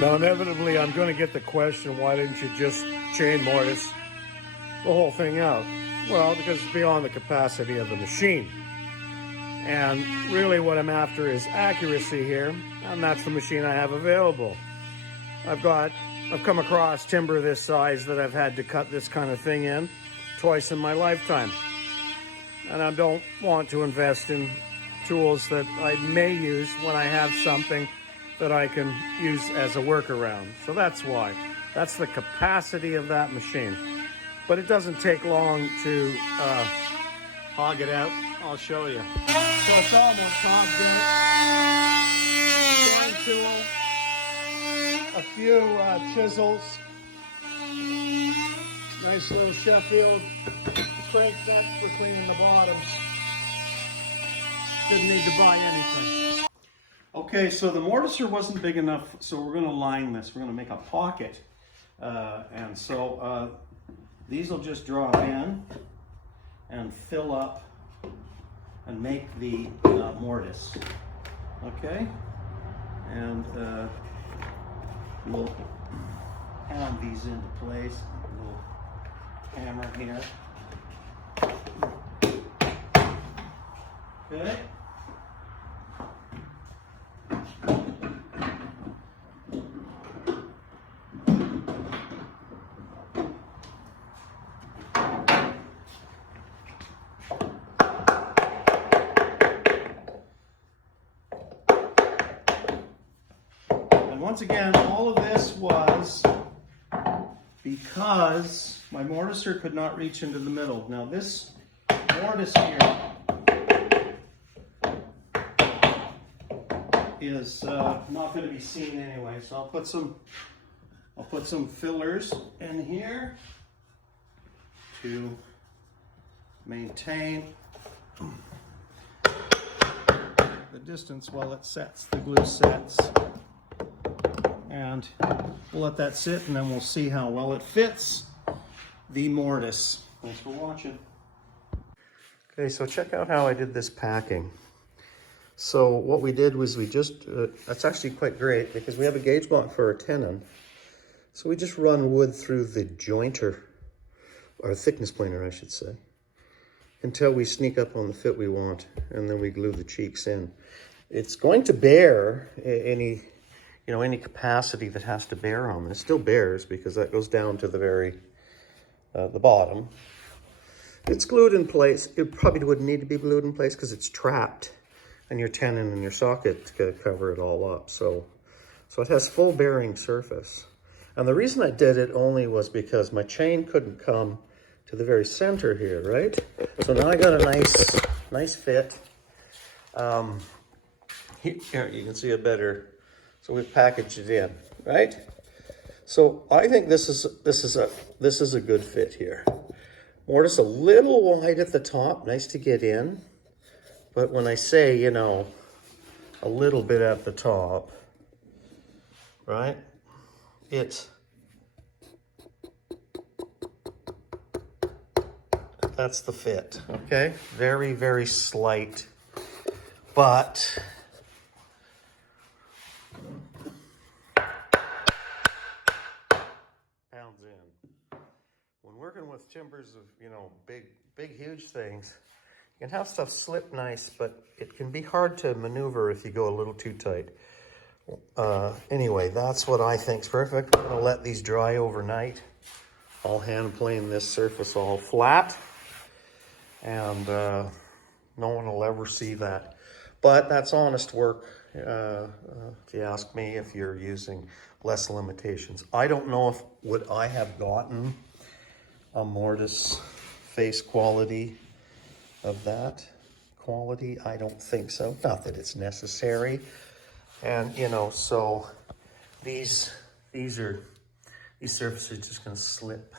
Now, inevitably, I'm going to get the question, why didn't you just chain mortise the whole thing out? Well, because it's beyond the capacity of the machine. And really what I'm after is accuracy here, and that's the machine I have available. I've come across timber this size that I've had to cut this kind of thing in twice in my lifetime. And I don't want to invest in tools that I may use when I have something that I can use as a workaround. So that's why. That's the capacity of that machine. But it doesn't take long to hog it out. I'll show you. So it's almost hogged out. Drawing tool, a few chisels, nice little Sheffield strength set for cleaning the bottoms. Didn't need to buy anything. Okay, so the mortiser wasn't big enough, so we're going to line this. We're going to make a pocket. And so these will just drop in and fill up and make the mortise. Okay? And we'll pound these into place. A little hammer here. Okay? Once again, all of this was because my mortiser could not reach into the middle. Now this mortise here is not going to be seen anyway, so I'll put some fillers in here to maintain the distance while it sets, the glue sets. And we'll let that sit, and then we'll see how well it fits the mortise. Thanks for watching. Okay, so check out how I did this packing. So what we did was we just, that's actually quite great because we have a gauge block for our tenon. So we just run wood through the jointer, or thickness pointer I should say, until we sneak up on the fit we want, and then we glue the cheeks in. It's going to bear any capacity that has to bear on this. It still bears because that goes down to the very, the bottom. It's glued in place. It probably wouldn't need to be glued in place because it's trapped and your tenon and your socket to cover it all up. So it has full bearing surface. And the reason I did it only was because my chain couldn't come to the very center here, right? So now I got a nice fit. Here you can see it better. So we've packaged it in, right? So I think this is a good fit here. Mortise a little wide at the top, nice to get in. But when I say, a little bit at the top, right? That's the fit, okay? Very, very slight, but pounds in. When working with timbers of, big, huge things, you can have stuff slip nice, but it can be hard to maneuver if you go a little too tight. Anyway, that's what I think's perfect. I'm gonna let these dry overnight. I'll hand plane this surface all flat, and no one will ever see that. But that's honest work, if you ask me, if you're using less limitations. I don't know if would I have gotten a mortise face quality of that quality. I don't think so. Not that it's necessary. And so these surfaces are just going to slip